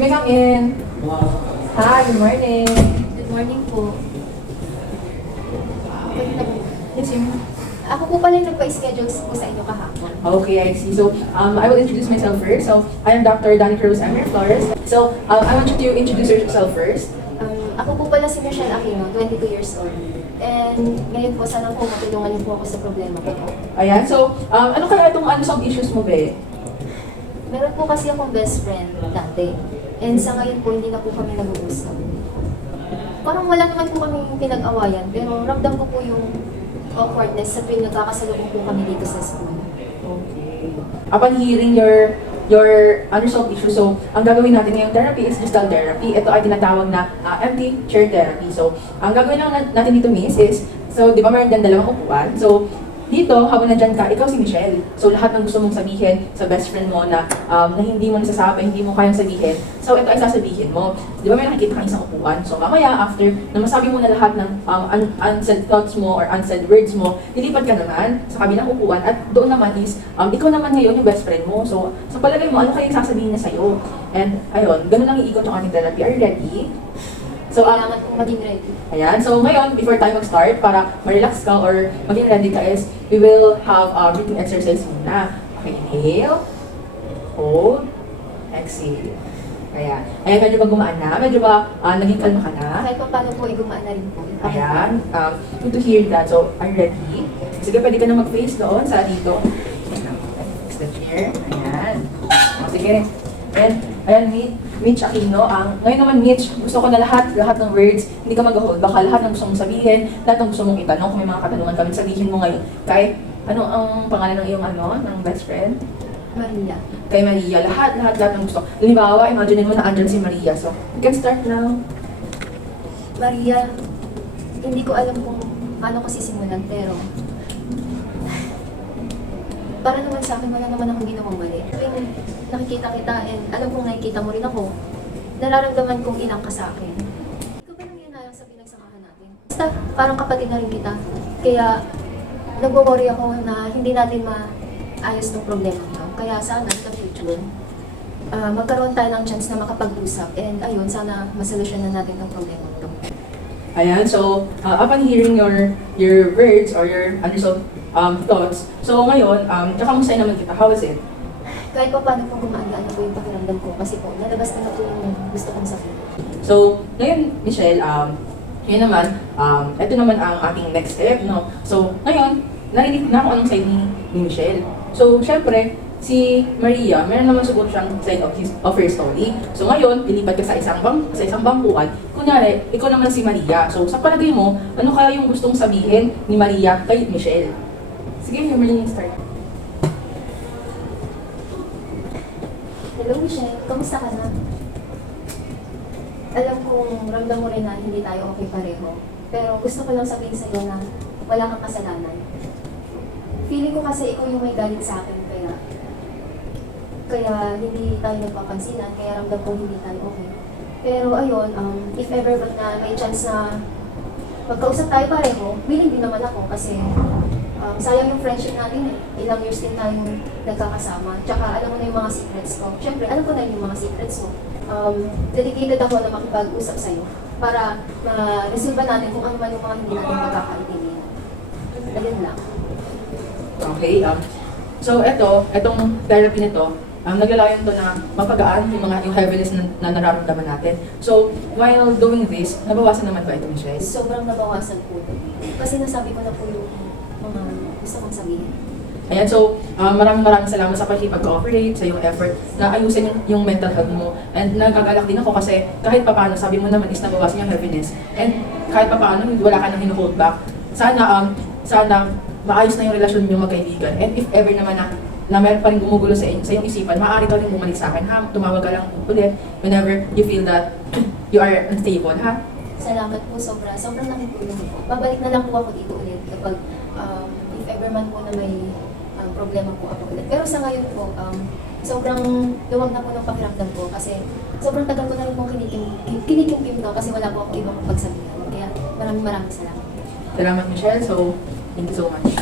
You may come in. Hi, good morning. Good morning po. Yes, you. Ako po pala yung nagpa-schedule po sa inyo kahapon. Okay, I see. So, I will introduce myself first. So, I am Dr. Danny Cruz Emer Flores. So, I want you to introduce yourself first. Ako po pala si Michelle Aquino, 22 years old. And ngayon po, sana po matulungan niyo po ako sa problema ko. Ayan. So, ano kaya itong unsolved issues mo, be? Meron po kasi akong best friend dati. And sa ngayon po, hindi na po kami nag-uusap. Parang wala naman po kami pinag-awayan, pero ramdam ko po yung awkwardness sa tuwing nagkakasalubong po kami dito sa school. Okay. Upon hearing your unresolved issue, so ang gagawin natin ngayong therapy is gestalt therapy. Ito ay tinatawag na empty chair therapy. So, ang gagawin lang natin dito, miss, is, so, di ba meron dyan dalawang upuan? So, dito, habang nandyan ka, ikaw si Michelle. So, lahat ng gusto mong sabihin sa best friend mo na hindi mo nasasabi, hindi mo kayang sabihin, so, ito ay sasabihin mo. Di ba may nakikita kang isang upuan? So, mamaya, after na masabi mo na lahat ng unsaid thoughts mo or unsaid words mo, lilipat ka naman sa kabilang upuan at doon naman is, ikaw naman ngayon yung best friend mo. So, sa palagay mo, ano kayang sasabihin niya sa'yo? And, ayun, ganun lang iikot yung ating therapy. Are you ready? So, Kailangan kong maging ready. ayan. So, ngayon, before tayo mag-start, para ma-relax ka or maging ready ka is, we will have a breathing exercise muna. Okay, inhale, hold, exhale. Ayan. Ayan, medyo ba gumaan na? Medyo ba naging kalma ka na? Kahit pa paano po, gumaan na rin po. Ayan. Good to hear that. So, are you ready? Sige, pwede ka na mag-face doon sa dito. Next the chair. Ayan. O, sige. Ayan, Mitch Aquino. Ngayon naman, Mitch, gusto ko na lahat ng words, hindi ka mag-hold. Baka lahat ng gusto mong sabihin, lahat ng gusto mong itanong, kung may mga katanungan kami, sabihin mo ngayon. Kahit, ano ang pangalan ng iyong ng best friend? Maria. Kay Maria. Lahat ng gusto. Halimbawa, imagine mo na andyan si Maria. So, you can start now. Maria, hindi ko alam kung paano ko sisimulan, pero para naman sa akin, wala naman akong ginawang mali. Tuwing nakikita kita, and alam kong nakikita mo rin ako, nararamdaman kong ilang ka sa akin. Ikaw ba nang yun na sa pinagsamahan natin? Basta, parang kapatid na rin kita. Kaya, nag-worry ako na hindi natin maayos ng problema ko. Kaya sana, sa future, magkaroon tayo ng chance na makapag-usap. And ayun, sana masolusyonan natin ang problema ko. Ayan, so, upon hearing your words or your unresolved thoughts, so ngayon, kamusta naman kita? How is it? Kahit pa paano po gumagaan na po yung pakiramdam ko kasi po, nalabas na po yung gusto kong sabihin. So, ngayon, Michelle, ngayon naman, ito naman ang ating next step, no? So, ngayon, narinig na ako anong side ni Michelle. So, syempre, si Maria, meron naman siguro siyang side of her story. So ngayon, lilipat ka sa isang bangkuan. Kunyari, ikaw naman si Maria. So sa palagay mo, ano kaya yung gustong sabihin ni Maria kay Michelle? Sige, Maria, start. Hello Michelle, kamusta ka na? Alam kong ramdam mo rin na hindi tayo okay pareho. Pero gusto ko lang sabihin sa iyo na wala kang kasalanan. Feeling ko kasi ikaw yung may galit sa akin, kaya hindi tayo nagpapansinan, kaya ramdam ko hindi tayo okay. Pero ayun, if ever ba na may chance na magkausap tayo pareho, willing din naman ako kasi sayang yung friendship natin eh. Ilang years din tayong nagkakasama. Tsaka alam mo na yung mga secrets ko. Siyempre, alam ko na yung mga secrets mo. Dedicated ako na makipag-usap sa'yo para ma-resolve natin kung ano man yung mga hindi natin magkakaintindihan. Ayun lang. Okay, so etong therapy nito, naglalayon to na mapagaan yung heaviness na nararamdaman natin. So, while doing this, nabawasan naman ba ito, Michelle? Sobrang nabawasan po. Kasi nasabi ko na po yung mga gusto kong sabihin. Ayan, so maraming salamat sa pag-cooperate, sa iyong effort na ayusin yung mental health mo. And nagagalak din ako kasi kahit papaano, sabi mo naman is nabawasan yung heaviness. And kahit papaano, wala ka nang hino-hold back. Sana maayos na yung relasyon niyo magkaibigan. And if ever naman na meron pa rin gumugulo sa iyong isipan, maaari ka rin bumalik sa akin, ha? Tumawag ka lang ulit whenever you feel that you are unstable, ha? Salamat po, sobrang nakitulong po. Babalik na lang po ako dito ulit kapag if ever man po na may problema po ako ulit. Pero sa ngayon po, sobrang luwag na po ng pakiramdam ko kasi sobrang tagal ko na rin pong kinikimkim to kasi wala po akong ibang pagsabihan. Kaya maraming salamat. Salamat, Michelle. So, thank you so much.